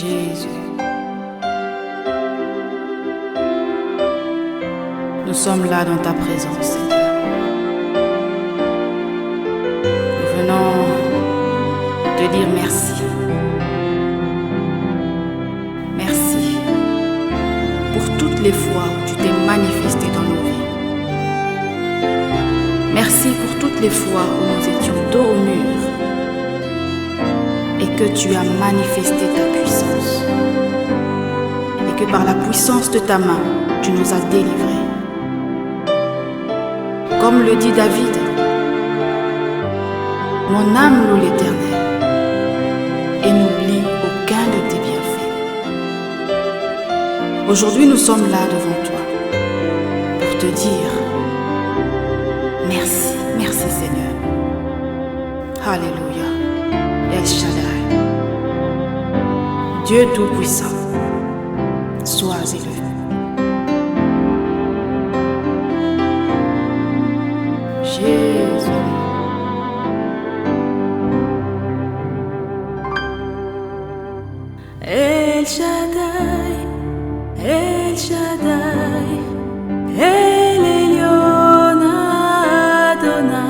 Jésus. Nous sommes là dans ta présence, Seigneur. Nous venons te dire merci. Merci pour toutes les fois où tu t'es manifesté dans nos vies. Merci pour toutes les fois où nous étions dos au mur et que tu as manifesté ta puissance. Et que par la puissance de ta main, tu nous as délivrés. Comme le dit David, mon âme loue l'Éternel et n'oublie aucun de tes bienfaits. Aujourd'hui, nous sommes là devant toi pour te dire merci, merci Seigneur. Alléluia. El Shaddai, Dieu Tout-Puissant, sois élevé. Jésus. El Shaddai, El Shaddai, El Elyon Adonai.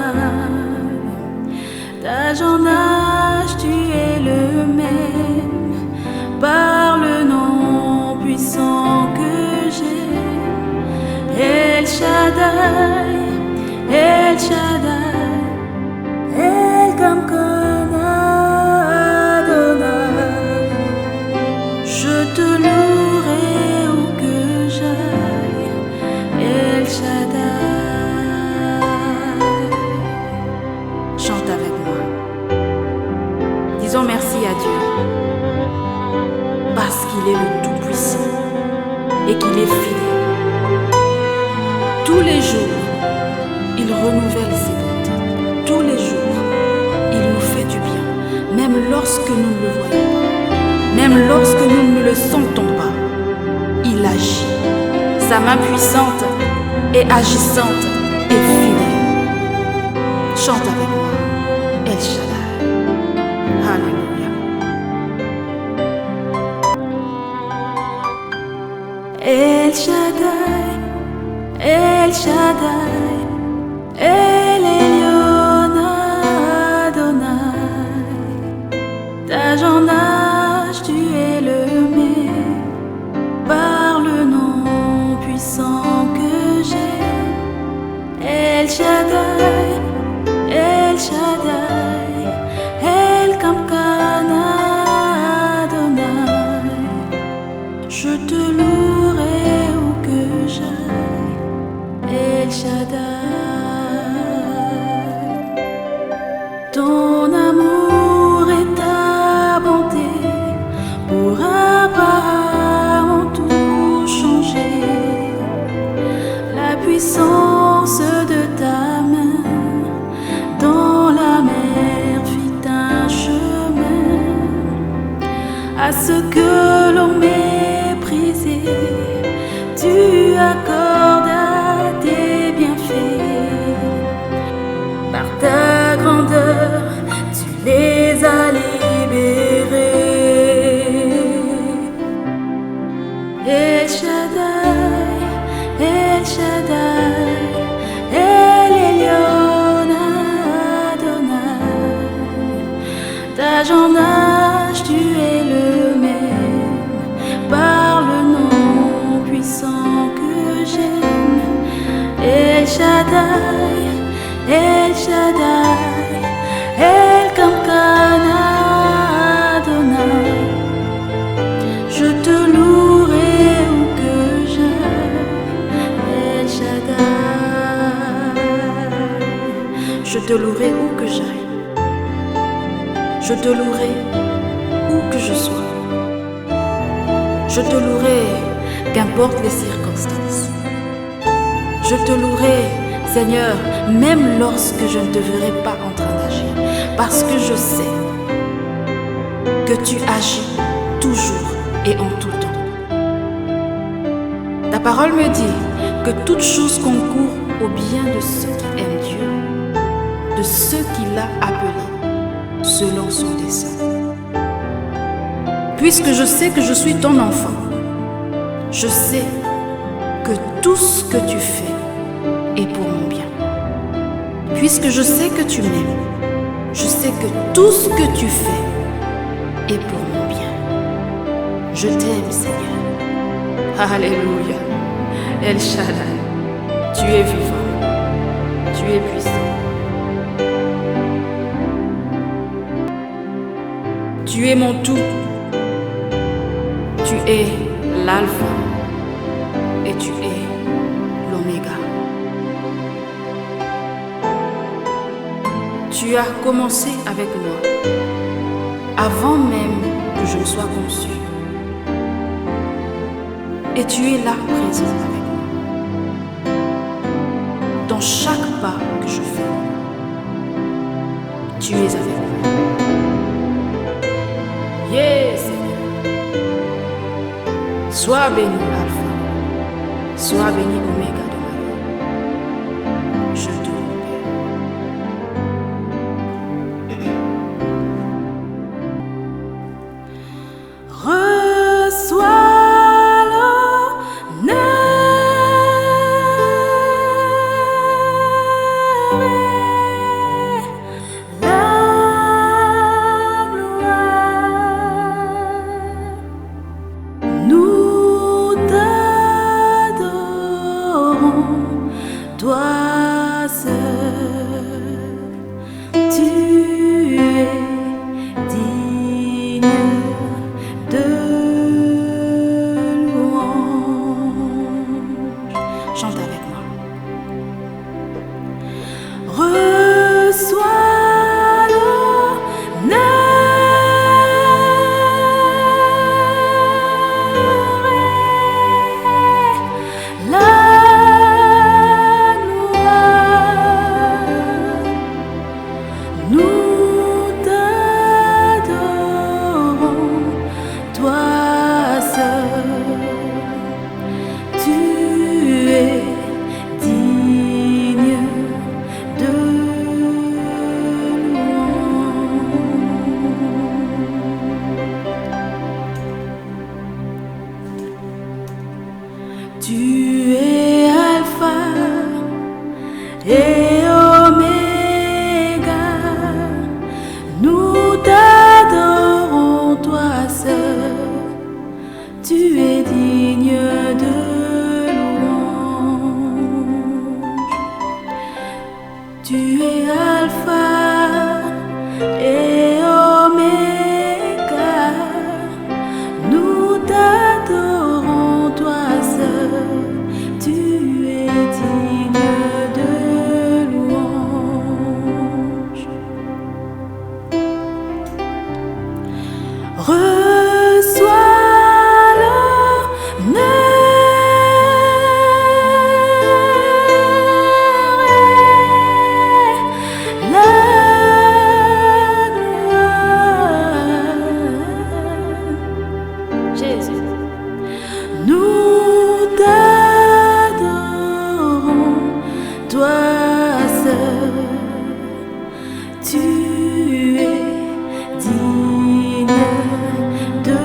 D'âge en âge, tu es le même, par le nom puissant que j'ai. El Shaddai, El Shaddai, El Kamkan Adonai. Je te louerai où que j'aille, El Shaddai. Chante avec moi. Disons merci à Dieu, parce qu'il est le Tout-Puissant et qu'il est fidèle. Tous les jours, il renouvelle ses bontés. Tous les jours, il nous fait du bien, même lorsque nous ne le voyons pas, même lorsque nous ne le sentons pas. Il agit. Sa main puissante et agissante et fidèle. Chante avec moi, El Shaddai. Alléluia. El Shaddai, El Shaddai, El Elyon Adonai. D'âge en âge, tu es le même, par le nom puissant que j'ai. El Shaddai, El Shaddai, El Kamkan Adonai. Je te louerai où que j'aille, El Shaddai. Ton amour et ta bonté pourra apparemment tout changer. La puissance de ta main dans la mer fit un chemin. À ce que l'on méprisait, tu accordes tes bienfaits. Par ta grandeur, tu les as libérés. El Shaddai, El Shaddai, El Elyon Adonai. D'âge en âge, tu es le même, par le nom puissant que j'aime. El Shaddai, El Shaddai, El Kamkan Adonai. Je te louerai où que j'aille, El Shaddai. Je te louerai où que j'aille. Je te louerai où que je sois. Je te louerai, qu'importe les circonstances. Je te louerai, Seigneur, même lorsque je ne te verrai pas en train d'agir, parce que je sais que tu agis toujours et en tout temps. Ta parole me dit que toute chose concourt au bien de ceux qui aiment Dieu, de ceux qu'il a appelés selon son dessein. Puisque je sais que je suis ton enfant, je sais que tout ce que tu fais est pour mon bien. Puisque je sais que tu m'aimes, je sais que tout ce que tu fais est pour mon bien. Je t'aime, Seigneur. Alléluia. El Shaddai, tu es vivant, tu es puissant. Tu es mon tout. Tu es l'alpha et tu es l'oméga. Tu as commencé avec moi avant même que je ne sois conçu. Et tu es là présent avec moi dans chaque pas que je fais. Tu es avec moi. Yes, Seigneur. Sois béni Alpha, sois béni Oméga de ma vie. Je te loue. Reçois toi seul, tu es digne de louange. Chante avec moi. Reçois tu es Alpha et Oméga, nous t'adorons, toi seul, tu es digne de louange. Tu es Alpha et Oméga, nous t'adorons, toi seul, tu es digne de louange. Reçois Jésus, nous t'adorons, toi seul, tu es digne de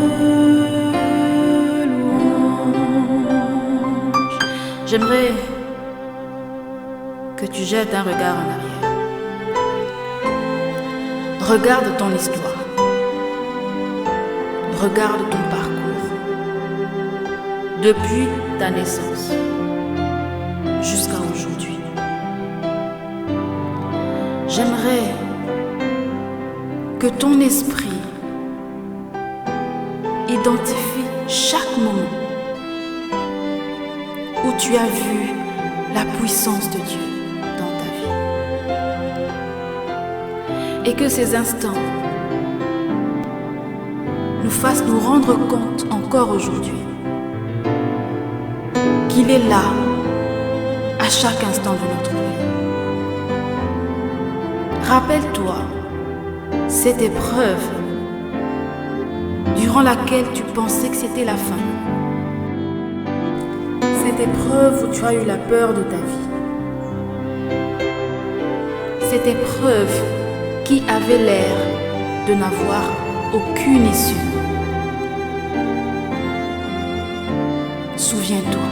louange. J'aimerais que tu jettes un regard en arrière. Regarde ton histoire. Regarde ton parcours, depuis ta naissance jusqu'à aujourd'hui. J'aimerais que ton esprit identifie chaque moment où tu as vu la puissance de Dieu dans ta vie. Et que ces instants nous fasse nous rendre compte encore aujourd'hui qu'il est là à chaque instant de notre vie. Rappelle-toi cette épreuve durant laquelle tu pensais que c'était la fin. Cette épreuve où tu as eu la peur de ta vie. Cette épreuve qui avait l'air de n'avoir aucune issue. souviens-toi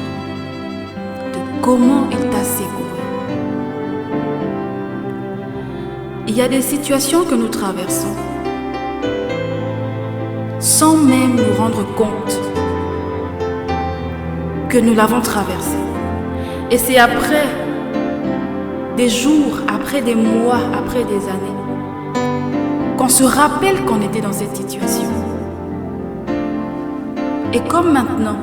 de comment il t'a secouru. Il y a des situations que nous traversons sans même nous rendre compte que nous l'avons traversée. Et c'est après des jours, après des mois, après des années, qu'on se rappelle qu'on était dans cette situation. Et comme maintenant,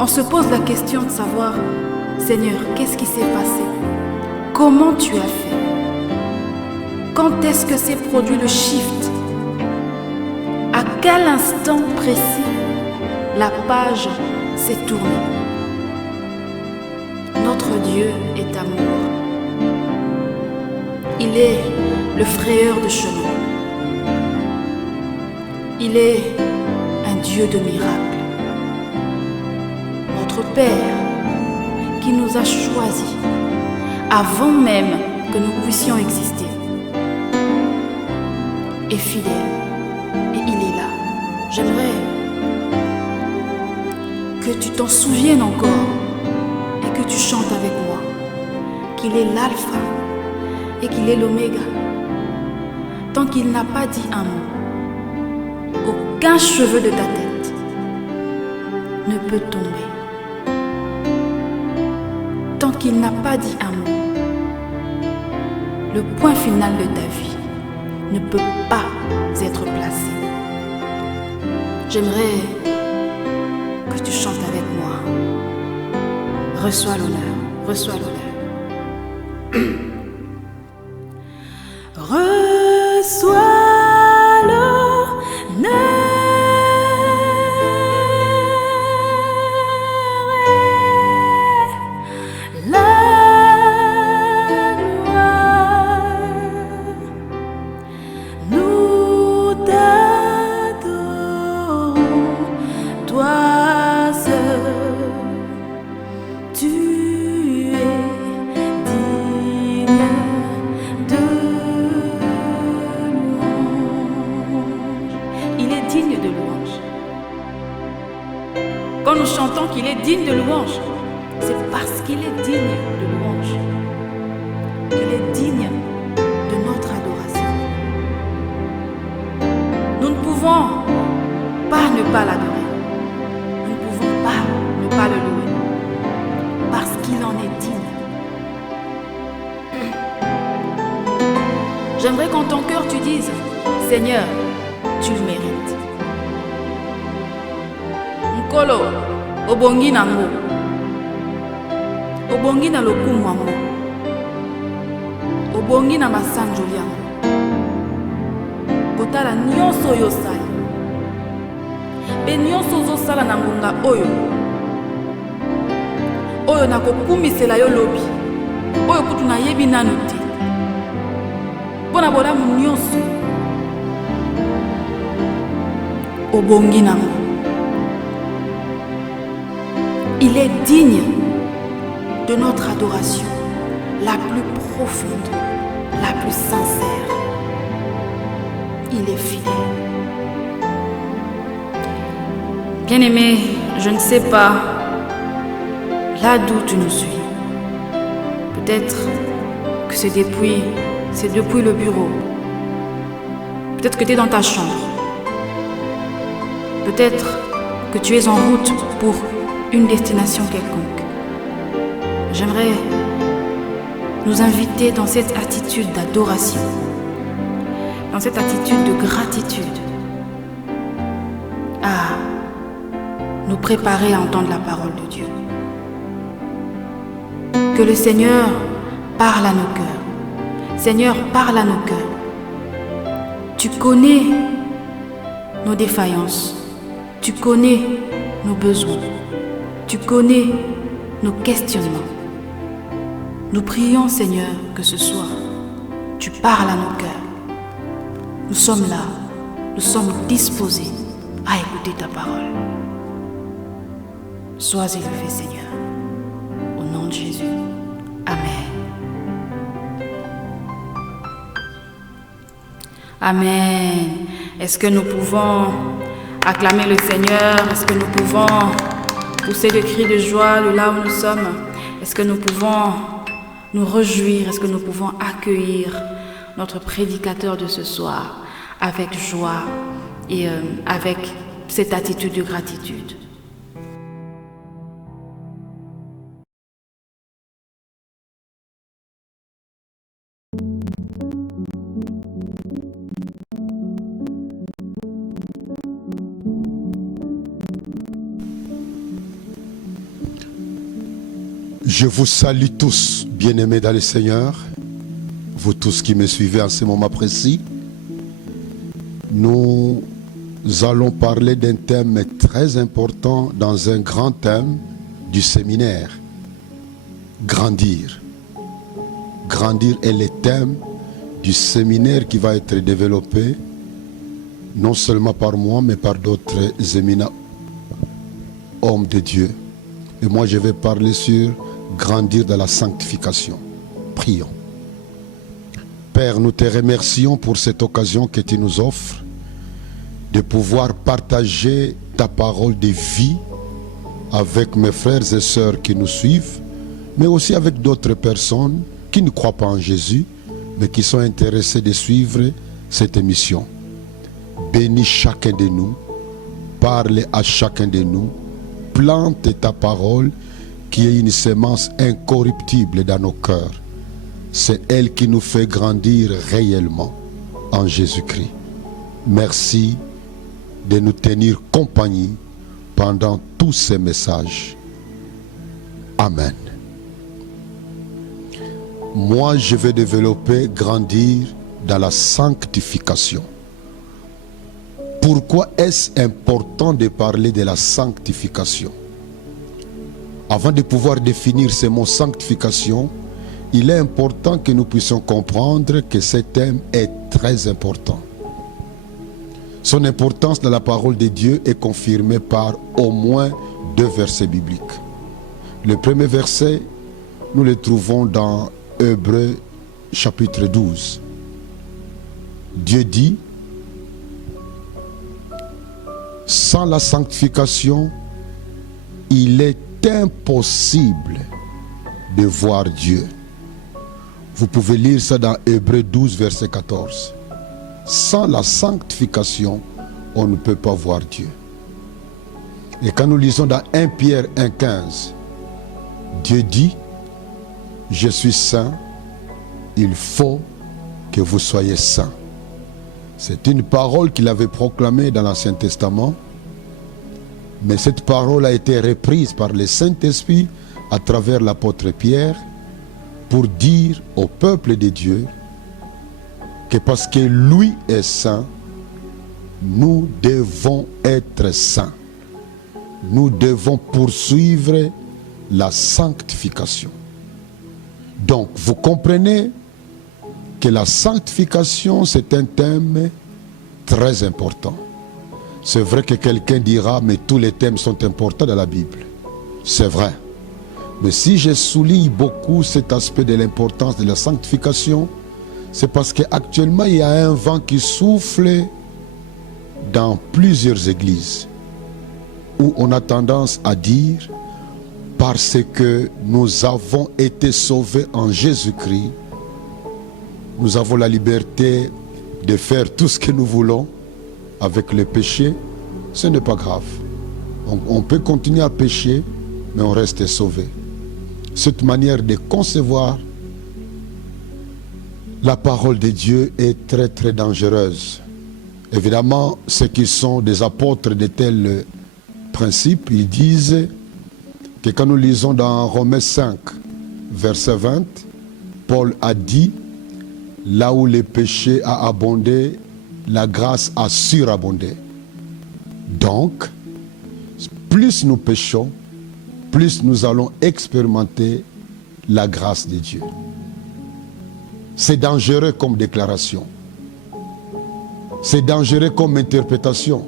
on se pose la question de savoir, Seigneur, qu'est-ce qui s'est passé? Comment tu as fait? Quand est-ce que s'est produit le shift? À quel instant précis la page s'est tournée? Notre Dieu est amour. Il est le frayeur de chemin. Il est un Dieu de miracles. Notre Père qui nous a choisis avant même que nous puissions exister est fidèle et il est là. J'aimerais que tu t'en souviennes encore et que tu chantes avec moi qu'il est l'alpha et qu'il est l'oméga. Tant qu'il n'a pas dit un mot, aucun cheveu de ta tête ne peut tomber. Tant qu'il n'a pas dit un mot, le point final de ta vie ne peut pas être placé. J'aimerais que tu chantes avec moi. Reçois l'honneur, reçois l'honneur. Reçois quand nous chantons qu'il est digne de louange, c'est parce qu'il est digne de louange. Il est digne de notre adoration. Nous ne pouvons pas ne pas l'adorer. Nous ne pouvons pas ne pas le louer. Parce qu'il en est digne. J'aimerais qu'en ton cœur tu dises, Seigneur, tu le mérites. Nkolo, obongi nango, obongi na lokumu yango, obongi na masanjoli yango, kotala nyonso oyo osali, mpe nyonso ozosala na ngonga oyo nakokumisela yo lobi, oyo kutu nayebi nanu te, mpo na bolamu nyonso, obongi nango. Il est digne de notre adoration, la plus profonde, la plus sincère. Il est fidèle. Bien-aimé, je ne sais pas là d'où tu nous suis. Peut-être que c'est depuis le bureau. Peut-être que tu es dans ta chambre. Peut-être que tu es en route pour une destination quelconque. J'aimerais nous inviter dans cette attitude d'adoration, dans cette attitude de gratitude, à nous préparer à entendre la parole de Dieu. Que le Seigneur parle à nos cœurs. Seigneur, parle à nos cœurs. Tu connais nos défaillances, tu connais nos besoins. Tu connais nos questionnements. Nous prions, Seigneur, que ce soir, tu parles à nos cœurs. Nous sommes là, nous sommes disposés à écouter ta parole. Sois élevé, Seigneur, au nom de Jésus. Amen. Amen. Est-ce que nous pouvons acclamer le Seigneur? Est-ce que nous pouvons pousser des cris de joie de là où nous sommes? Est-ce que nous pouvons nous réjouir? Est-ce que nous pouvons accueillir notre prédicateur de ce soir avec joie et avec cette attitude de gratitude? Je vous salue tous, bien-aimés dans le Seigneur, vous tous qui me suivez en ce moment précis. Nous allons parler d'un thème très important dans un grand thème du séminaire. Grandir. Grandir est le thème du séminaire qui va être développé non seulement par moi, mais par d'autres éminents hommes de Dieu. Et moi, je vais parler sur grandir dans la sanctification. Prions. Père, nous te remercions pour cette occasion que tu nous offres de pouvoir partager ta parole de vie avec mes frères et sœurs qui nous suivent, mais aussi avec d'autres personnes qui ne croient pas en Jésus, mais qui sont intéressées de suivre cette émission. Bénis chacun de nous, parle à chacun de nous, plante ta parole qui est une semence incorruptible dans nos cœurs. C'est elle qui nous fait grandir réellement en Jésus-Christ. Merci de nous tenir compagnie pendant tous ces messages. Amen. Moi, je vais développer, grandir dans la sanctification. Pourquoi est-ce important de parler de la sanctification? Avant de pouvoir définir ce mot sanctification, il est important que nous puissions comprendre que ce thème est très important. Son importance dans la parole de Dieu est confirmée par au moins 2 versets bibliques. Le premier verset, nous le trouvons dans Hébreux chapitre 12. Dieu dit, sans la sanctification, il est impossible de voir Dieu. Vous pouvez lire ça dans Hébreux 12, verset 14. Sans la sanctification, on ne peut pas voir Dieu. Et quand nous lisons dans 1 Pierre 1,15, Dieu dit, je suis saint, il faut que vous soyez saints. C'est une parole qu'il avait proclamée dans l'Ancien Testament. Mais cette parole a été reprise par le Saint-Esprit à travers l'apôtre Pierre pour dire au peuple de Dieu que parce que lui est saint, nous devons être saints. Nous devons poursuivre la sanctification. Donc, vous comprenez que la sanctification, c'est un thème très important. C'est vrai que quelqu'un dira, mais tous les thèmes sont importants dans la Bible. C'est vrai. Mais si je souligne beaucoup cet aspect de l'importance de la sanctification, c'est parce qu'actuellement, il y a un vent qui souffle dans plusieurs églises, où on a tendance à dire, parce que nous avons été sauvés en Jésus-Christ, nous avons la liberté de faire tout ce que nous voulons avec le péché, ce n'est pas grave. On peut continuer à pécher, mais on reste sauvé. Cette manière de concevoir la parole de Dieu est très très dangereuse. Évidemment, ceux qui sont des apôtres de tels principes, ils disent que quand nous lisons dans Romains 5, verset 20, Paul a dit, là où le péché a abondé, la grâce a surabondé. Donc, plus nous péchons, plus nous allons expérimenter la grâce de Dieu. C'est dangereux comme déclaration. C'est dangereux comme interprétation.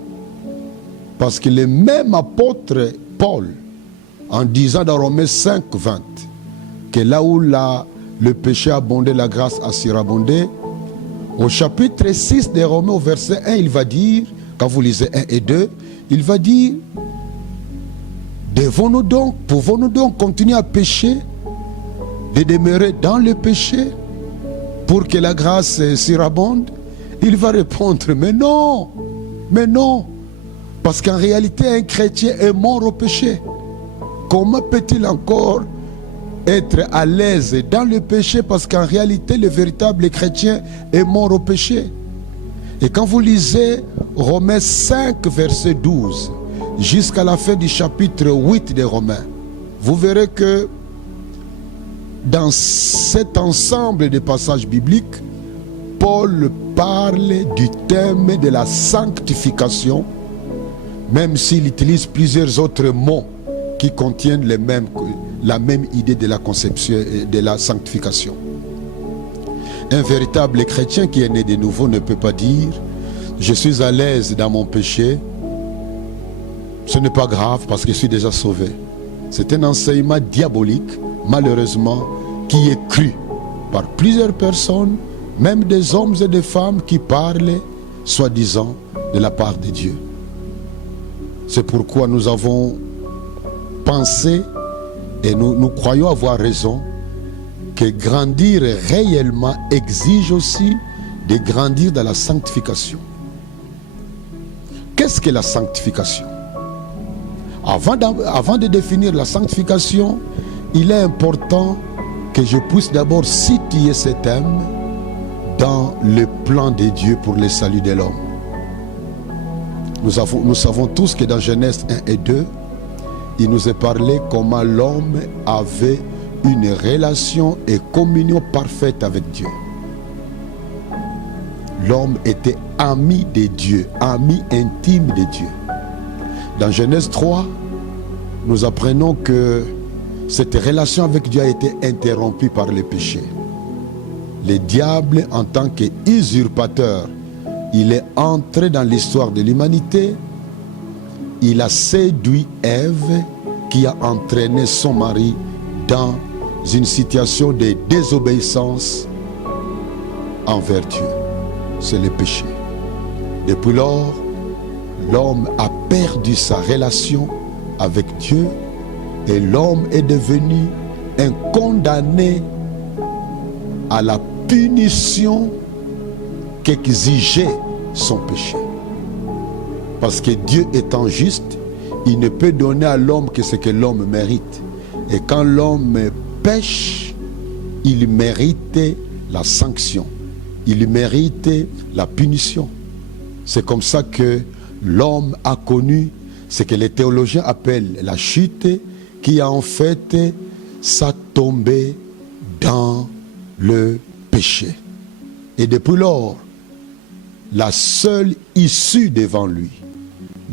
Parce que le même apôtre Paul, en disant dans Romains 5, 20, que là où le péché a abondé, la grâce a surabondé, au chapitre 6 des Romains, au verset 1, il va dire, quand vous lisez 1 et 2, il va dire, pouvons-nous donc continuer à pécher, de demeurer dans le péché pour que la grâce surabonde? Il va répondre, mais non, parce qu'en réalité un chrétien est mort au péché. Comment peut-il encore être à l'aise dans le péché, parce qu'en réalité le véritable chrétien est mort au péché? Et quand vous lisez Romains 5 verset 12 jusqu'à la fin du chapitre 8 des Romains, vous verrez que dans cet ensemble de passages bibliques, Paul parle du thème de la sanctification, même s'il utilise plusieurs autres mots qui contiennent la même idée de la conception et de la sanctification. Un véritable chrétien qui est né de nouveau ne peut pas dire « Je suis à l'aise dans mon péché, ce n'est pas grave parce que je suis déjà sauvé ». C'est un enseignement diabolique, malheureusement, qui est cru par plusieurs personnes, même des hommes et des femmes qui parlent, soi-disant, de la part de Dieu. C'est pourquoi nous avons pensé, et nous croyons avoir raison, que grandir réellement exige aussi de grandir dans la sanctification. Qu'est-ce que la sanctification? Avant de définir la sanctification, il est important que je puisse d'abord situer ce thème dans le plan de Dieu pour le salut de l'homme. Nous savons tous que dans Genèse 1 et 2, il nous est parlé comment l'homme avait une relation et communion parfaite avec Dieu. L'homme était ami de Dieu, ami intime de Dieu. Dans Genèse 3, nous apprenons que cette relation avec Dieu a été interrompue par le péché. Le diable, en tant qu'usurpateur, il est entré dans l'histoire de l'humanité. Il a séduit Ève, qui a entraîné son mari dans une situation de désobéissance envers Dieu. C'est le péché. Depuis lors, l'homme a perdu sa relation avec Dieu et l'homme est devenu un condamné à la punition qu'exigeait son péché. Parce que Dieu étant juste, il ne peut donner à l'homme que ce que l'homme mérite. Et quand l'homme pêche, il mérite la sanction. Il mérite la punition. C'est comme ça que l'homme a connu ce que les théologiens appellent la chute, qui a en fait sa tombée dans le péché. Et depuis lors, la seule issue devant lui,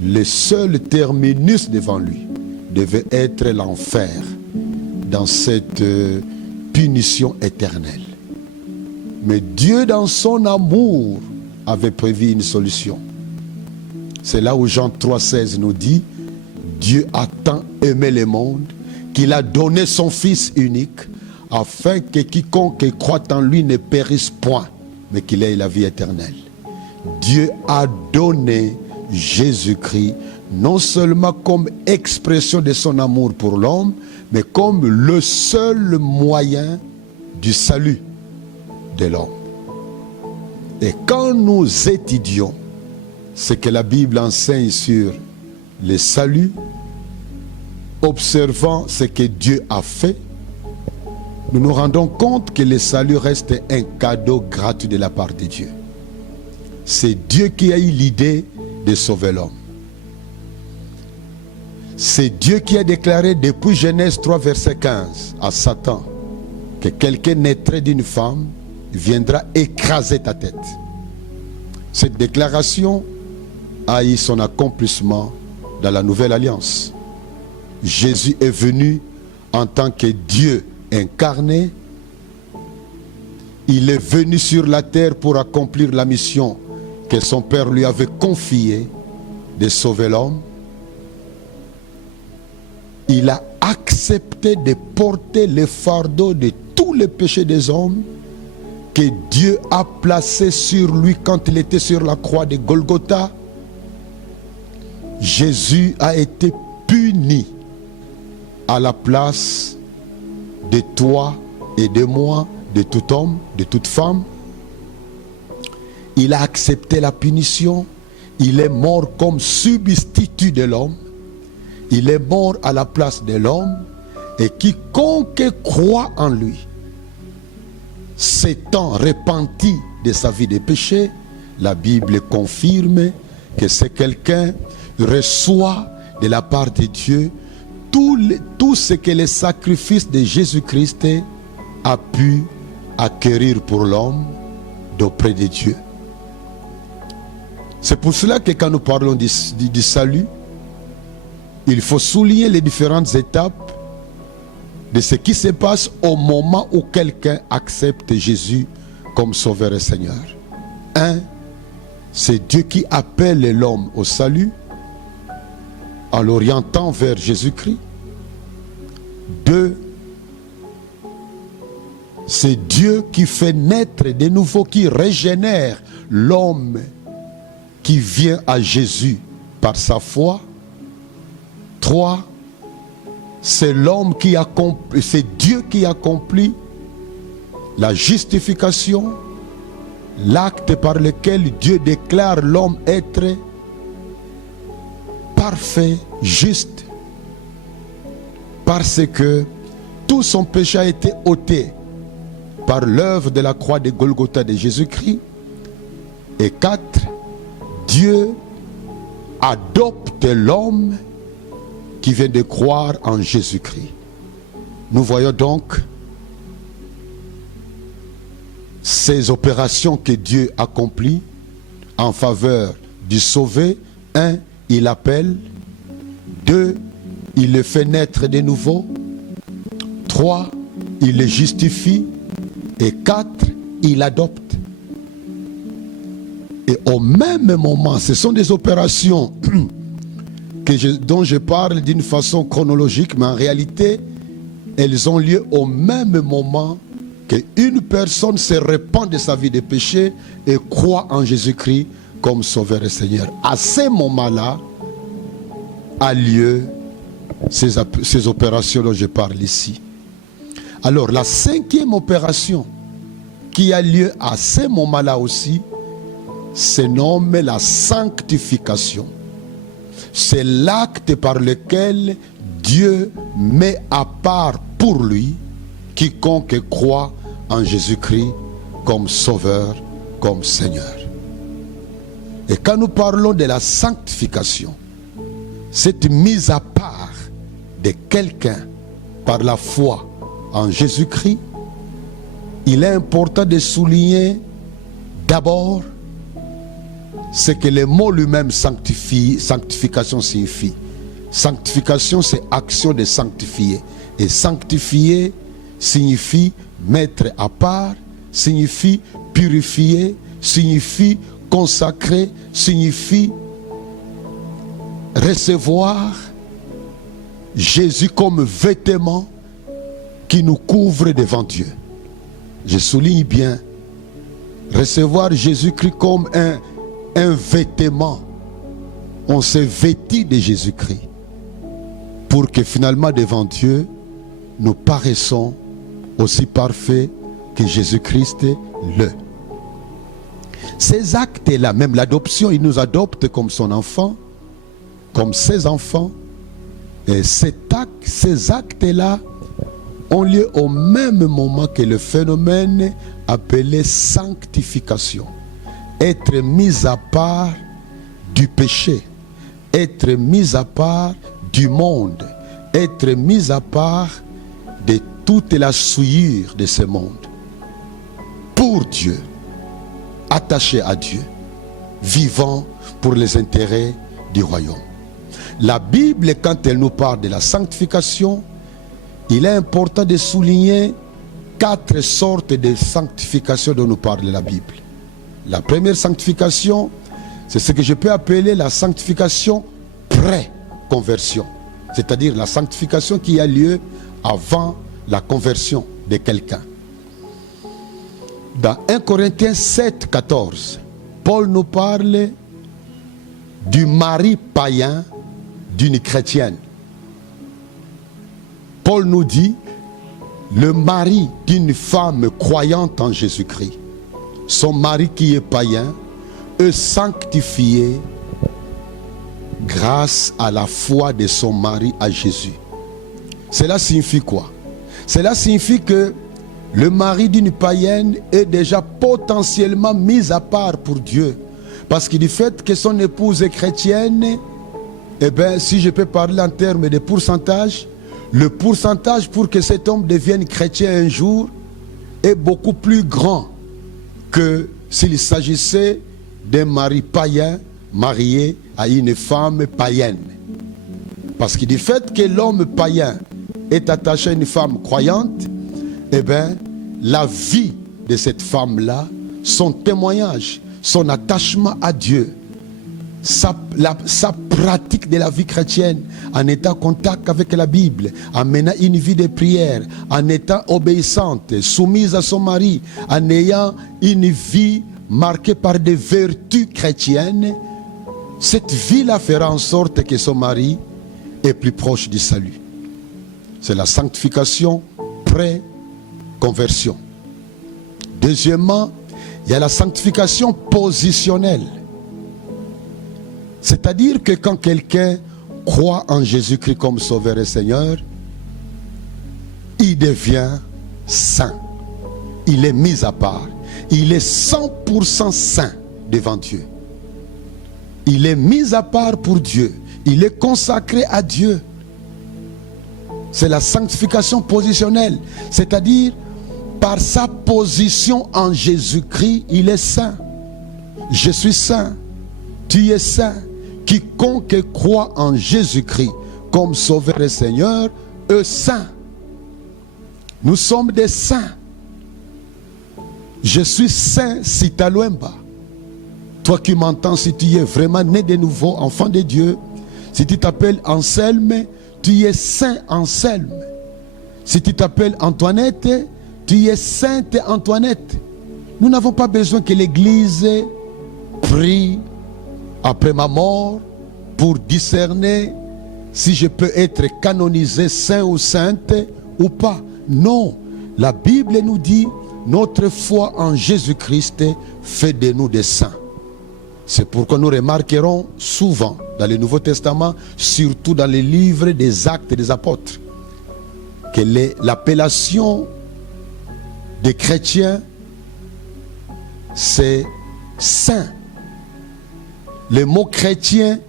le seul terminus devant lui, devait être l'enfer dans cette punition éternelle. Mais Dieu, dans son amour, avait prévu une solution. C'est là où Jean 3,16 nous dit: Dieu a tant aimé le monde qu'il a donné son Fils unique, afin que quiconque croit en lui ne périsse point, mais qu'il ait la vie éternelle. Dieu a donné Jésus-Christ non seulement comme expression de son amour pour l'homme, mais comme le seul moyen du salut de l'homme. Et quand nous étudions ce que la Bible enseigne sur le salut, observant ce que Dieu a fait, nous nous rendons compte que le salut reste un cadeau gratuit de la part de Dieu. C'est Dieu qui a eu l'idée de sauver l'homme. C'est Dieu qui a déclaré depuis Genèse 3 verset 15 à Satan que quelqu'un naîtrait d'une femme viendra écraser ta tête. Cette déclaration a eu son accomplissement dans la nouvelle alliance. Jésus est venu en tant que Dieu incarné. Il est venu sur la terre pour accomplir la mission que son Père lui avait confiée de sauver l'homme. Il a accepté de porter le fardeau de tous les péchés des hommes que Dieu a placé sur lui quand il était sur la croix de Golgotha. Jésus a été puni à la place de toi et de moi, de tout homme, de toute femme. Il a accepté la punition. Il est mort comme substitut de l'homme. Il est mort à la place de l'homme. Et quiconque croit en lui, s'étant repenti de sa vie de péché, la Bible confirme que c'est quelqu'un qui reçoit de la part de Dieu tout ce que le sacrifice de Jésus-Christ a pu acquérir pour l'homme d'auprès de Dieu. C'est pour cela que quand nous parlons du salut, il faut souligner les différentes étapes de ce qui se passe au moment où quelqu'un accepte Jésus comme Sauveur et Seigneur. 1. C'est Dieu qui appelle l'homme au salut en l'orientant vers Jésus-Christ. 2. C'est Dieu qui fait naître de nouveau, qui régénère l'homme qui vient à Jésus par sa foi. 3. C'est l'homme qui accomplit, c'est Dieu qui accomplit la justification, l'acte par lequel Dieu déclare l'homme être parfait, juste, parce que tout son péché a été ôté par l'œuvre de la croix de Golgotha de Jésus-Christ. Et 4, Dieu adopte l'homme qui vient de croire en Jésus-Christ. Nous voyons donc ces opérations que Dieu accomplit en faveur du sauvé. 1, il appelle. 2, il le fait naître de nouveau. 3, il le justifie. Et 4, il adopte. Et au même moment, ce sont des opérations dont je parle d'une façon chronologique, mais en réalité, elles ont lieu au même moment qu'une personne se repent de sa vie de péché et croit en Jésus-Christ comme Sauveur et Seigneur. À ce moment-là, a lieu ces opérations dont je parle ici. Alors, la 5e opération qui a lieu à ce moment-là aussi, se nomme la sanctification. C'est l'acte par lequel Dieu met à part pour lui quiconque croit en Jésus-Christ comme Sauveur, comme Seigneur. Et quand nous parlons de la sanctification, cette mise à part de quelqu'un par la foi en Jésus-Christ, il est important de souligner d'abord ce que le mot lui-même sanctification signifie. Sanctification, c'est action de sanctifier. Et sanctifier signifie mettre à part, signifie purifier, signifie consacrer, signifie recevoir Jésus comme vêtement qui nous couvre devant Dieu. Je souligne bien, recevoir Jésus-Christ comme un vêtement. On s'est vêti de Jésus-Christ pour que finalement devant Dieu nous paraissons aussi parfaits que Jésus-Christ le. Ces actes-là, même l'adoption, il nous adopte comme son enfant, comme ses enfants. Et ces actes-là ont lieu au même moment que le phénomène appelé sanctification. Être mis à part du péché, être mis à part du monde, être mis à part de toute la souillure de ce monde. Pour Dieu, attaché à Dieu, vivant pour les intérêts du royaume. La Bible, quand elle nous parle de la sanctification, il est important de souligner 4 sortes de sanctification dont nous parle la Bible. La première sanctification, c'est ce que je peux appeler la sanctification pré-conversion. C'est-à-dire la sanctification qui a lieu avant la conversion de quelqu'un. Dans 1 Corinthiens 7, 14, Paul nous parle du mari païen d'une chrétienne. Paul nous dit, le mari d'une femme croyante en Jésus-Christ, son mari qui est païen, est sanctifié grâce à la foi de son mari à Jésus. Cela signifie quoi? Cela signifie que le mari d'une païenne est déjà potentiellement mis à part pour Dieu. Parce que du fait que son épouse est chrétienne, eh bien, si je peux parler en termes de pourcentage, le pourcentage pour que cet homme devienne chrétien un jour est beaucoup plus grand que s'il s'agissait d'un mari païen marié à une femme païenne. Parce que du fait que l'homme païen est attaché à une femme croyante, eh bien, la vie de cette femme-là, son témoignage, son attachement à Dieu, sa pratique de la vie chrétienne, en étant en contact avec la Bible, en menant une vie de prière, en étant obéissante, soumise à son mari, en ayant une vie marquée par des vertus chrétiennes, cette vie-là fera en sorte que son mari est plus proche du salut. C'est la sanctification pré-conversion. Deuxièmement, il y a la sanctification positionnelle. C'est-à-dire que quand quelqu'un croit en Jésus-Christ comme Sauveur et Seigneur, il devient saint. Il est mis à part. Il est 100% saint devant Dieu. Il est mis à part pour Dieu. Il est consacré à Dieu. C'est la sanctification positionnelle. C'est-à-dire, par sa position en Jésus-Christ, il est saint. Je suis saint. Tu es saint. Quiconque croit en Jésus-Christ comme Sauveur et Seigneur est saint. Nous sommes des saints. Je suis saint si tu Luemba. Toi qui m'entends, si tu es vraiment né de nouveau, enfant de Dieu, si tu t'appelles Anselme, tu es saint Anselme. Si tu t'appelles Antoinette, tu es sainte Antoinette. Nous n'avons pas besoin que l'Église prie après ma mort pour discerner si je peux être canonisé saint ou sainte ou pas. Non, la Bible nous dit notre foi en Jésus-Christ fait de nous des saints. C'est pourquoi nous remarquerons souvent dans le Nouveau Testament, surtout dans les livres des Actes des Apôtres, que l'appellation des chrétiens, c'est saint. Le mot chrétien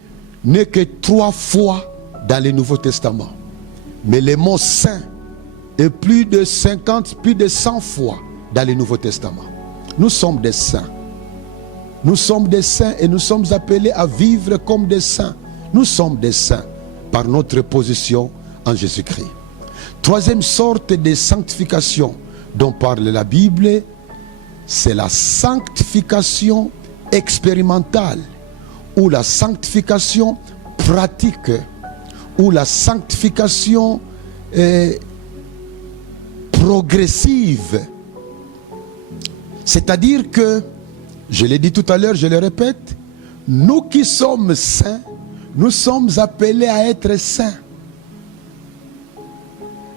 n'est que 3 fois dans le Nouveau Testament. Mais le mot saint est plus de 50, plus de 100 fois dans le Nouveau Testament. Nous sommes des saints. Nous sommes des saints et nous sommes appelés à vivre comme des saints. Nous sommes des saints par notre position en Jésus-Christ. Troisième sorte de sanctification dont parle la Bible, c'est la sanctification expérimentale ou la sanctification pratique ou la sanctification progressive. C'est-à-dire que, je l'ai dit tout à l'heure, je le répète, nous qui sommes saints, nous sommes appelés à être saints.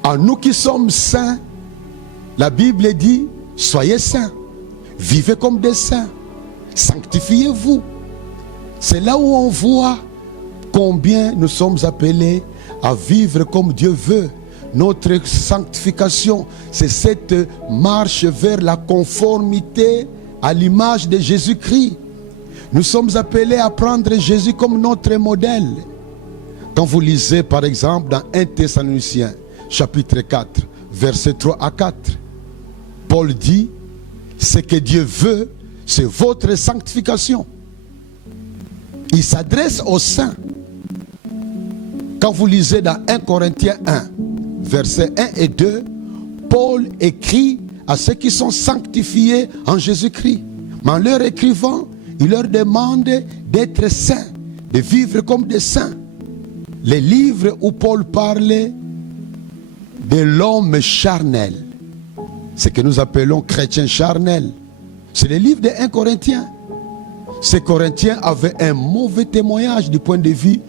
À nous qui sommes saints, la Bible dit, soyez saints, vivez comme des saints, sanctifiez-vous. C'est là où on voit combien nous sommes appelés à vivre comme Dieu veut. Notre sanctification, c'est cette marche vers la conformité à l'image de Jésus-Christ. Nous sommes appelés à prendre Jésus comme notre modèle. Quand vous lisez par exemple dans 1 Thessaloniciens chapitre 4, versets 3 à 4, Paul dit, ce que Dieu veut, c'est votre sanctification. Il s'adresse aux saints. Quand vous lisez dans 1 Corinthiens 1, versets 1 et 2, Paul écrit à ceux qui sont sanctifiés en Jésus-Christ. Mais en leur écrivant, il leur demande d'être saints, de vivre comme des saints. Les livres où Paul parlait de l'homme charnel, ce que nous appelons chrétien charnel, c'est les livres de 1 Corinthiens. Ces Corinthiens avaient un mauvais témoignage du point de vue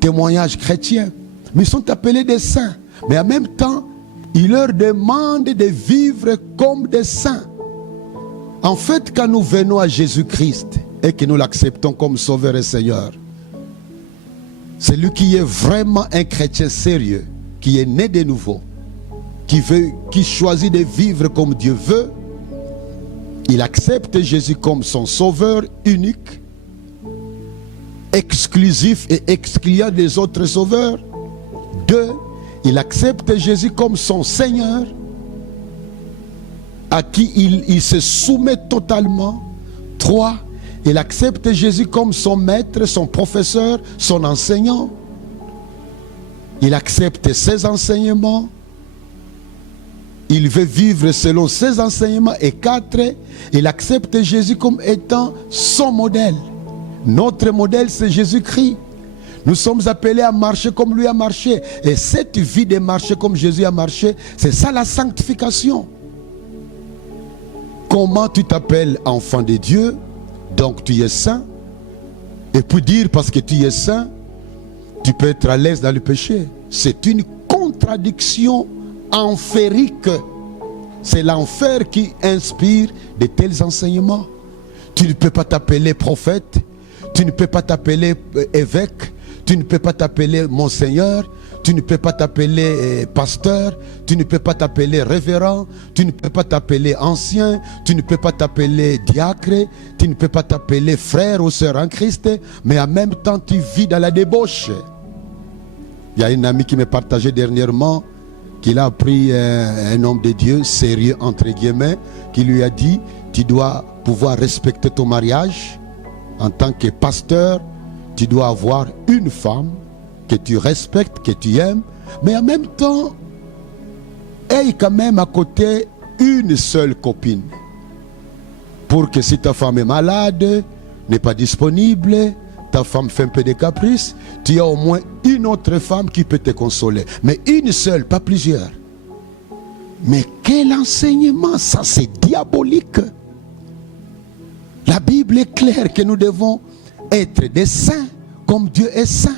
témoignage chrétien. Mais ils sont appelés des saints. Mais en même temps, il leur demande de vivre comme des saints. En fait, quand nous venons à Jésus-Christ et que nous l'acceptons comme Sauveur et Seigneur, celui qui est vraiment un chrétien sérieux, qui est né de nouveau, qui choisit de vivre comme Dieu veut, il accepte Jésus comme son Sauveur unique, exclusif et excluant des autres sauveurs. 2, il accepte Jésus comme son Seigneur, à qui il se soumet totalement. 3, il accepte Jésus comme son maître, son professeur, son enseignant. Il accepte ses enseignements. Il veut vivre selon ses enseignements. Et 4, il accepte Jésus comme étant son modèle. Notre modèle, c'est Jésus-Christ. Nous sommes appelés à marcher comme lui a marché. Et cette vie de marcher comme Jésus a marché, c'est ça la sanctification. Comment tu t'appelles enfant de Dieu? Donc tu es saint. Et puis dire parce que tu es saint, tu peux être à l'aise dans le péché. C'est une contradiction enfer. C'est l'enfer qui inspire de tels enseignements. Tu ne peux pas t'appeler prophète, tu ne peux pas t'appeler évêque, tu ne peux pas t'appeler monseigneur, tu ne peux pas t'appeler pasteur, tu ne peux pas t'appeler révérend, tu ne peux pas t'appeler ancien, tu ne peux pas t'appeler diacre, tu ne peux pas t'appeler frère ou sœur en Christ, mais en même temps tu vis dans la débauche. Il y a une amie qui me partageait dernièrement qu'il a pris un homme de Dieu sérieux entre guillemets, qui lui a dit: tu dois pouvoir respecter ton mariage en tant que pasteur, tu dois avoir une femme que tu respectes, que tu aimes, mais en même temps aie quand même à côté une seule copine, pour que si ta femme est malade, n'est pas disponible, ta femme fait un peu de caprice, tu as au moins une autre femme qui peut te consoler. Mais une seule, pas plusieurs. Mais quel enseignement, ça c'est diabolique. La Bible est claire que nous devons être des saints comme Dieu est saint.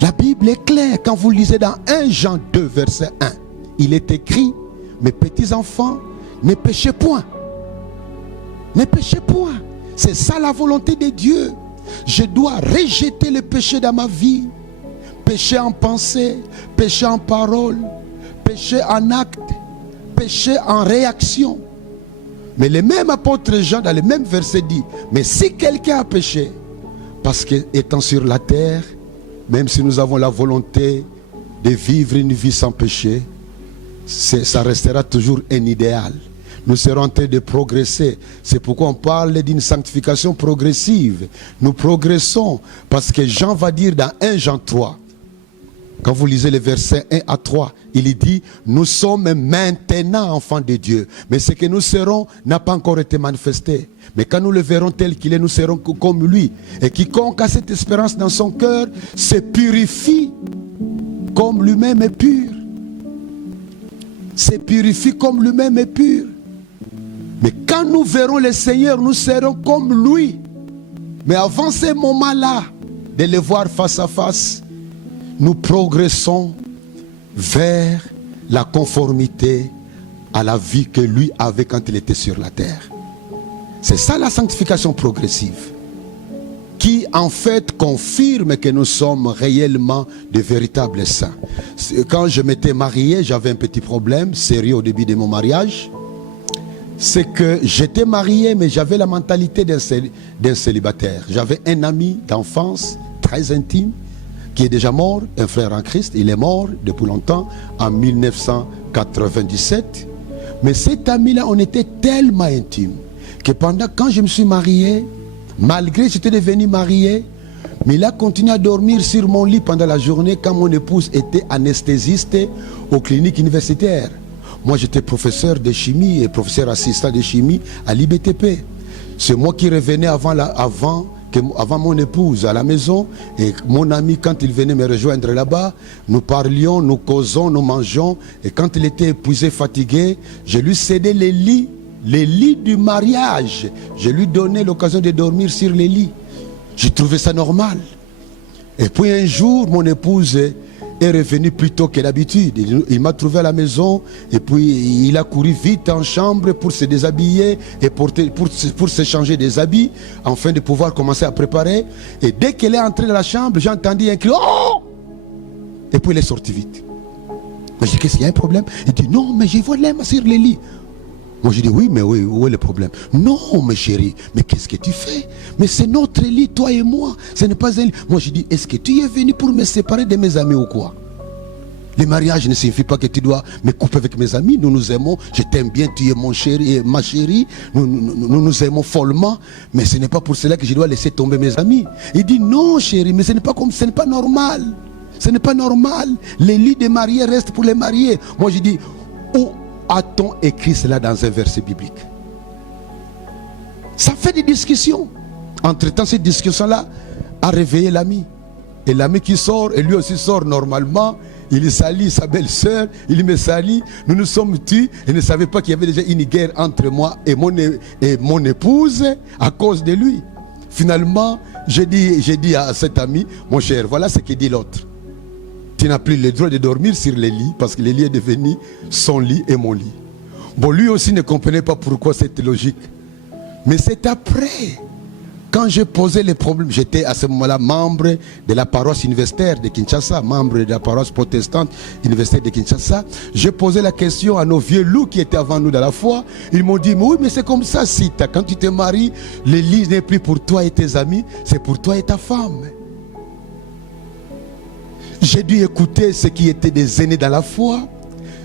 La Bible est claire quand vous lisez dans 1 Jean 2 verset 1. Il est écrit: mes petits enfants, ne péchez point. Ne péchez point. C'est ça la volonté de Dieu. Je dois rejeter le péché dans ma vie. Péché en pensée, péché en parole, péché en acte, péché en réaction. Mais le même apôtre Jean dans le même verset dit: mais si quelqu'un a péché, parce qu'étant sur la terre, même si nous avons la volonté de vivre une vie sans péché, ça restera toujours un idéal. Nous serons en train de progresser. C'est pourquoi on parle d'une sanctification progressive. Nous progressons parce que Jean va dire dans 1 Jean 3, quand vous lisez les versets 1 à 3, il dit: nous sommes maintenant enfants de Dieu, mais ce que nous serons n'a pas encore été manifesté. Mais quand nous le verrons tel qu'il est, nous serons comme lui. Et quiconque a cette espérance dans son cœur se purifie comme lui-même est pur. Se purifie comme lui-même est pur. Mais quand nous verrons le Seigneur, nous serons comme lui. Mais avant ce moment-là, de le voir face à face, nous progressons vers la conformité à la vie que lui avait quand il était sur la terre. C'est ça la sanctification progressive, qui en fait confirme que nous sommes réellement de véritables saints. Quand je m'étais marié, j'avais un petit problème sérieux au début de mon mariage. C'est que j'étais marié, mais j'avais la mentalité d'un célibataire. J'avais un ami d'enfance très intime qui est déjà mort, un frère en Christ. Il est mort depuis longtemps, en 1997. Mais cet ami-là, on était tellement intimes que quand je me suis marié, malgré que j'étais devenu marié, mais il a continué à dormir sur mon lit pendant la journée quand mon épouse était anesthésiste aux cliniques universitaires. Moi, j'étais professeur de chimie et professeur assistant de chimie à l'IBTP. C'est moi qui revenais avant mon épouse à la maison. Et mon ami, quand il venait me rejoindre là-bas, nous parlions, nous causons, nous mangeons. Et quand il était épuisé, fatigué, je lui cédais les lits les lits du mariage. Je lui donnais l'occasion de dormir sur les lits. J'ai trouvé ça normal. Et puis un jour, mon épouse est revenue plus tôt que d'habitude. Il m'a trouvé à la maison et puis il a couru vite en chambre pour se déshabiller et pour se changer des habits afin de pouvoir commencer à préparer. Et dès qu'elle est entrée dans la chambre, j'ai entendu un cri. Oh! Et puis il est sorti vite. Moi, je dis, qu'est-ce qu'il y a un problème? Il dit, non, mais je vois l'aime sur les lits. Moi, je dis, oui, mais oui, où est le problème? Non, mais chérie, mais qu'est-ce que tu fais? Mais c'est notre lit, toi et moi. Ce n'est pas un lit. Moi, je dis, est-ce que tu es venu pour me séparer de mes amis ou quoi? Le mariage ne signifie pas que tu dois me couper avec mes amis. Nous nous aimons, je t'aime bien, tu es mon chéri et ma chérie. Nous nous aimons follement. Mais ce n'est pas pour cela que je dois laisser tomber mes amis. Il dit, non, chérie, mais ce n'est pas comme, ce n'est pas normal. Ce n'est pas normal. Les lits des mariés restent pour les mariés. Moi, je dis, où a-t-on écrit cela dans un verset biblique? Ça fait des discussions. Entre-temps, cette discussion-là a réveillé l'ami. Et l'ami qui sort, et lui aussi sort normalement. Il salit sa belle-sœur, il me salit. Nous nous sommes tus. Il ne savait pas qu'il y avait déjà une guerre entre moi et mon épouse à cause de lui. Finalement, j'ai dit à cet ami, mon cher, voilà ce que dit l'autre. Tu n'as plus le droit de dormir sur les lits parce que le lit est devenu son lit et mon lit. Bon, lui aussi ne comprenait pas pourquoi cette logique. Mais c'est après, quand j'ai posé les problèmes, j'étais à ce moment-là membre de la paroisse universitaire de Kinshasa, membre de la paroisse protestante universitaire de Kinshasa. J'ai posé la question à nos vieux loups qui étaient avant nous dans la foi. Ils m'ont dit, mais oui, mais c'est comme ça, Sita. Quand tu te maries, le lit n'est plus pour toi et tes amis, c'est pour toi et ta femme. J'ai dû écouter ce qui étaient des aînés dans la foi.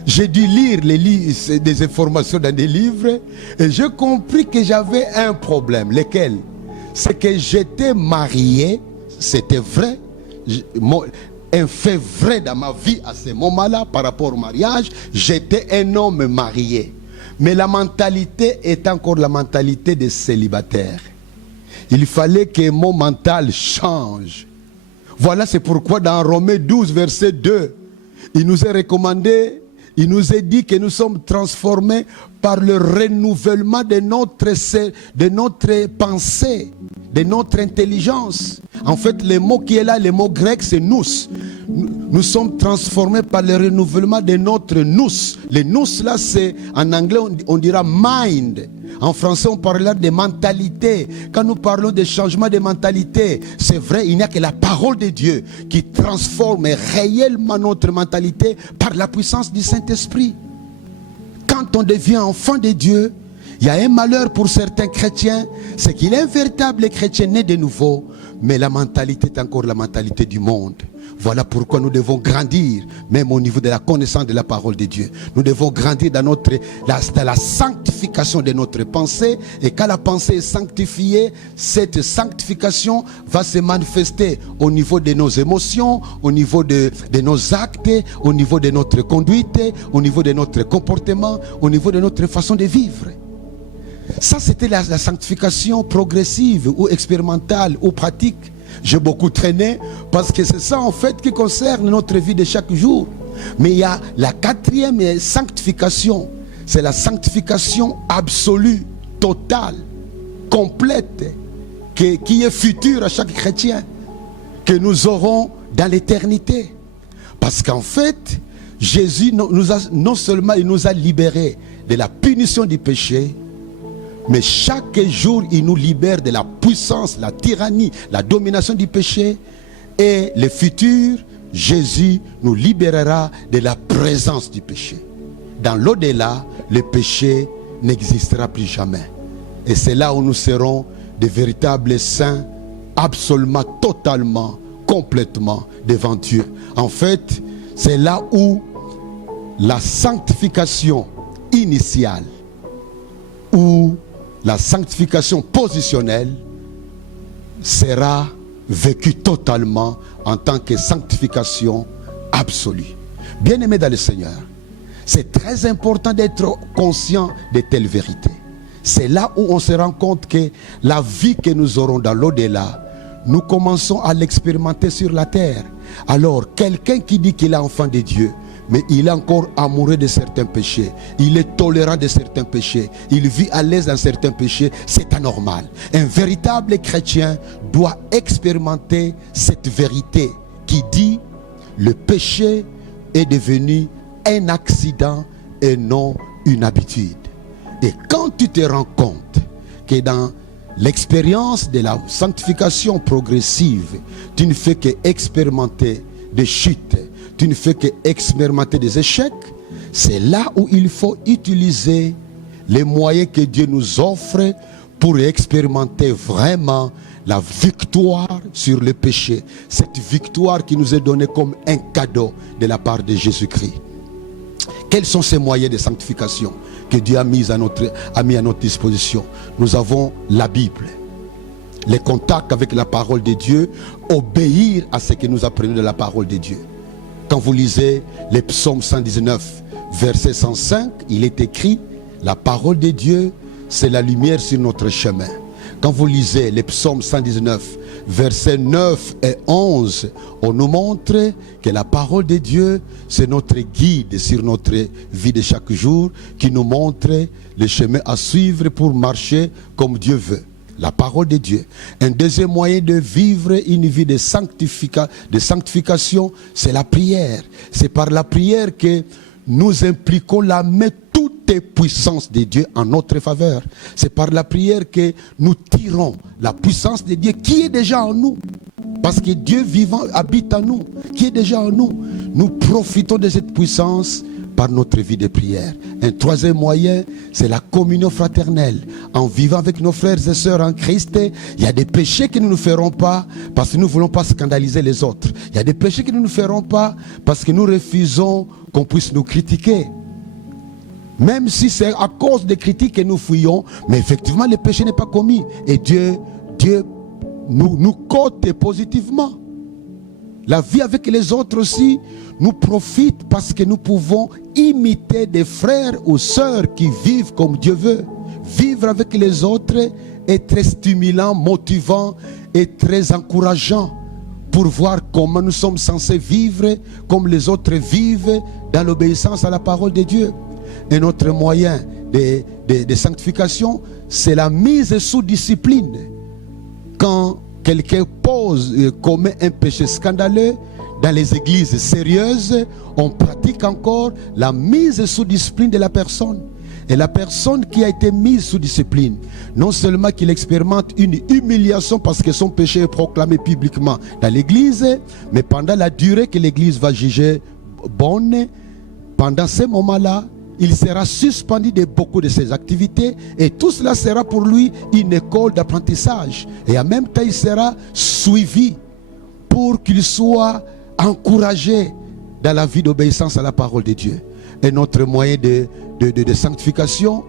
J'ai dû lire des informations dans des livres. Et j'ai compris que j'avais un problème. Lequel? C'est que j'étais marié. C'était vrai. Un fait vrai dans ma vie à ce moment-là par rapport au mariage. J'étais un homme marié. Mais la mentalité est encore la mentalité des célibataires. Il fallait que mon mental change. Voilà, c'est pourquoi dans Romains 12, verset 2, il nous est recommandé, il nous est dit que nous sommes transformés par le renouvellement de notre pensée, de notre intelligence. En fait, le mot qui est là, le mot grec, c'est nous. Nous sommes transformés par le renouvellement de notre nous. Le nous, là, c'est, en anglais, on dira mind. En français, on parle de mentalité. Quand nous parlons de changement de mentalité, c'est vrai, il n'y a que la parole de Dieu qui transforme réellement notre mentalité par la puissance du Saint-Esprit. Quand on devient enfant de Dieu, il y a un malheur pour certains chrétiens, c'est qu'il est un véritable chrétien né de nouveau, mais la mentalité est encore la mentalité du monde. Voilà pourquoi nous devons grandir, même au niveau de la connaissance de la parole de Dieu. Nous devons grandir dans la sanctification de notre pensée. Et quand la pensée est sanctifiée, cette sanctification va se manifester au niveau de nos émotions, au niveau de nos actes, au niveau de notre conduite, au niveau de notre comportement, au niveau de notre façon de vivre. Ça, c'était la sanctification progressive ou expérimentale ou pratique. J'ai beaucoup traîné parce que c'est ça en fait qui concerne notre vie de chaque jour. Mais il y a la quatrième sanctification. C'est la sanctification absolue, totale, complète, qui est future à chaque chrétien, que nous aurons dans l'éternité. Parce qu'en fait, Jésus non seulement il nous a libérés de la punition du péché, mais chaque jour, il nous libère de la puissance, la tyrannie, la domination du péché. Et le futur, Jésus nous libérera de la présence du péché. Dans l'au-delà, le péché n'existera plus jamais. Et c'est là où nous serons de véritables saints, absolument, totalement, complètement devant Dieu. En fait, c'est là où la sanctification initiale, où la sanctification positionnelle sera vécue totalement en tant que sanctification absolue. Bien-aimés dans le Seigneur, c'est très important d'être conscient de telles vérités. C'est là où on se rend compte que la vie que nous aurons dans l'au-delà, nous commençons à l'expérimenter sur la terre. Alors, quelqu'un qui dit qu'il est enfant de Dieu, mais il est encore amoureux de certains péchés. Il est tolérant de certains péchés. Il vit à l'aise dans certains péchés. C'est anormal. Un véritable chrétien doit expérimenter cette vérité qui dit le péché est devenu un accident et non une habitude. Et quand tu te rends compte que dans l'expérience de la sanctification progressive, tu ne fais qu'expérimenter des chutes, tu ne fais qu'expérimenter des échecs, c'est là où il faut utiliser les moyens que Dieu nous offre pour expérimenter vraiment la victoire sur le péché. Cette victoire qui nous est donnée comme un cadeau de la part de Jésus-Christ. Quels sont ces moyens de sanctification que Dieu a mis à notre disposition? Nous avons la Bible, les contacts avec la parole de Dieu, obéir à ce que nous apprenons de la parole de Dieu. Quand vous lisez les psaumes 119, verset 105, il est écrit, la parole de Dieu, c'est la lumière sur notre chemin. Quand vous lisez les psaumes 119, versets 9 et 11, on nous montre que la parole de Dieu, c'est notre guide sur notre vie de chaque jour, qui nous montre le chemin à suivre pour marcher comme Dieu veut. La parole de Dieu. Un deuxième moyen de vivre une vie de sanctification, c'est la prière. C'est par la prière que nous impliquons la main toutes les puissances de Dieu en notre faveur. C'est par la prière que nous tirons la puissance de Dieu qui est déjà en nous. Parce que Dieu vivant habite en nous, qui est déjà en nous. Nous profitons de cette puissance par notre vie de prière. Un troisième moyen, c'est la communion fraternelle. En vivant avec nos frères et sœurs en Christ, il y a des péchés que nous ne ferons pas parce que nous ne voulons pas scandaliser les autres. Il y a des péchés que nous ne ferons pas parce que nous refusons qu'on puisse nous critiquer. Même si c'est à cause des critiques que nous fuyons, mais effectivement le péché n'est pas commis. Et Dieu nous cote positivement. La vie avec les autres aussi nous profite parce que nous pouvons imiter des frères ou sœurs qui vivent comme Dieu veut. Vivre avec les autres est très stimulant, motivant et très encourageant pour voir comment nous sommes censés vivre comme les autres vivent dans l'obéissance à la parole de Dieu. Un autre moyen de sanctification, c'est la mise sous discipline. Quand quelqu'un commet un péché scandaleux, dans les églises sérieuses, on pratique encore la mise sous discipline de la personne. Et la personne qui a été mise sous discipline, non seulement qu'il expérimente une humiliation parce que son péché est proclamé publiquement dans l'église, mais pendant la durée que l'église va juger bonne, pendant ces moments-là, il sera suspendu de beaucoup de ses activités et tout cela sera pour lui une école d'apprentissage. Et en même temps, il sera suivi pour qu'il soit encouragé dans la vie d'obéissance à la parole de Dieu. Et notre moyen de sanctification,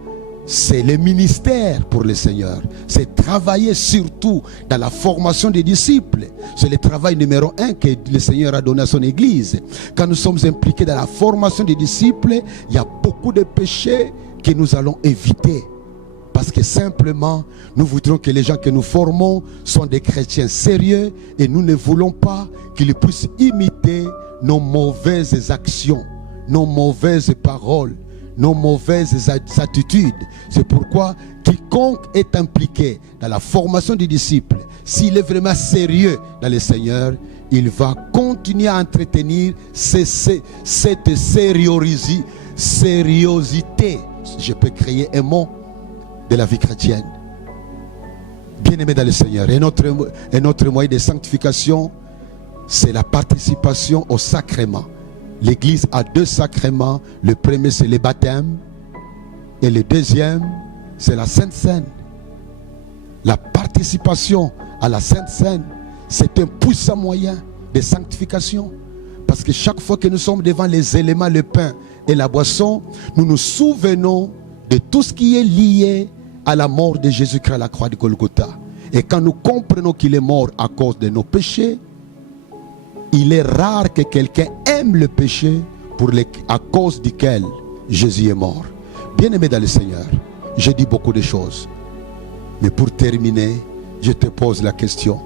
c'est le ministère pour le Seigneur. C'est travailler surtout dans la formation des disciples. C'est le travail numéro 1 que le Seigneur a donné à son Église. Quand nous sommes impliqués dans la formation des disciples, il y a beaucoup de péchés que nous allons éviter. Parce que simplement, nous voudrons que les gens que nous formons soient des chrétiens sérieux et nous ne voulons pas qu'ils puissent imiter nos mauvaises actions, nos mauvaises paroles, nos mauvaises attitudes. C'est pourquoi quiconque est impliqué dans la formation des disciples, s'il est vraiment sérieux dans le Seigneur, il va continuer à entretenir cette sériosité, je peux créer un mot, de la vie chrétienne. Bien-aimés dans le Seigneur, et notre moyen de sanctification, c'est la participation au sacrement. L'église a 2 sacrements. Le premier, c'est le baptême, et le deuxième, c'est la Sainte Seine. La participation à la Sainte Seine, c'est un puissant moyen de sanctification, parce que chaque fois que nous sommes devant les éléments, le pain et la boisson, nous nous souvenons de tout ce qui est lié à la mort de Jésus-Christ à la croix de Golgotha. Et quand nous comprenons qu'il est mort à cause de nos péchés, il est rare que quelqu'un aime le péché à cause duquel Jésus est mort. Bien-aimé dans le Seigneur, j'ai dit beaucoup de choses. Mais pour terminer, je te pose la question.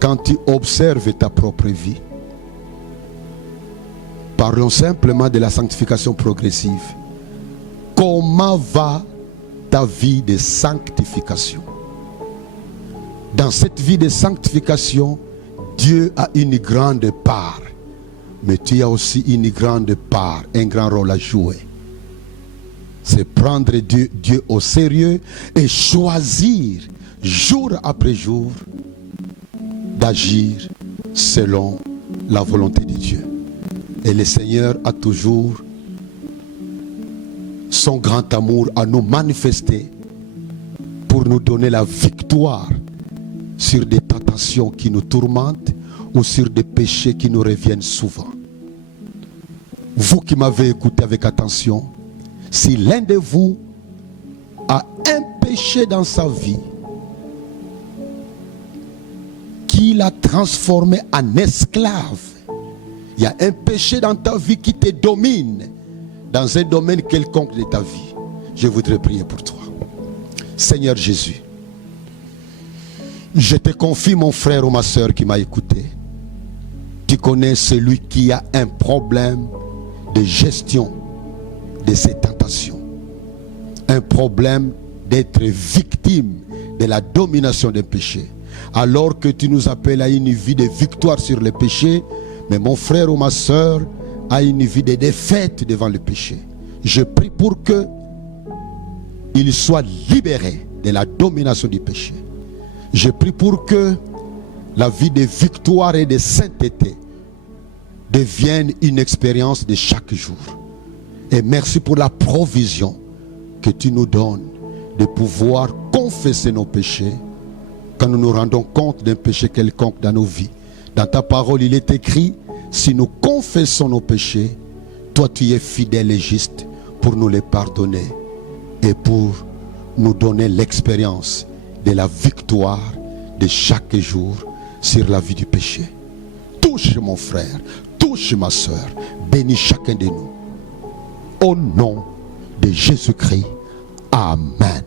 Quand tu observes ta propre vie, parlons simplement de la sanctification progressive. Comment va ta vie de sanctification? Dans cette vie de sanctification, Dieu a une grande part. Mais tu as aussi une grande part, un grand rôle à jouer. C'est prendre Dieu au sérieux et choisir jour après jour d'agir selon la volonté de Dieu. Et le Seigneur a toujours son grand amour à nous manifester pour nous donner la victoire sur des tentations qui nous tourmentent ou sur des péchés qui nous reviennent souvent. Vous qui m'avez écouté avec attention, si l'un de vous a un péché dans sa vie qui l'a transformé en esclave, il y a un péché dans ta vie qui te domine dans un domaine quelconque de ta vie, je voudrais prier pour toi. Seigneur Jésus, je te confie mon frère ou ma soeur qui m'a écouté. Tu connais celui qui a un problème de gestion de ses tentations, un problème d'être victime de la domination des péchés, alors que tu nous appelles à une vie de victoire sur les péchés, mais mon frère ou ma soeur a une vie de défaite devant le péché. Je prie pour que il soit libéré de la domination du péché. Je prie pour que la vie de victoire et de sainteté devienne une expérience de chaque jour. Et merci pour la provision que tu nous donnes de pouvoir confesser nos péchés quand nous nous rendons compte d'un péché quelconque dans nos vies. Dans ta parole, il est écrit, si nous confessons nos péchés, toi tu es fidèle et juste pour nous les pardonner et pour nous donner l'expérience de la victoire de chaque jour sur la vie du péché. Touche mon frère, touche ma soeur, bénis chacun de nous. Au nom de Jésus-Christ, Amen.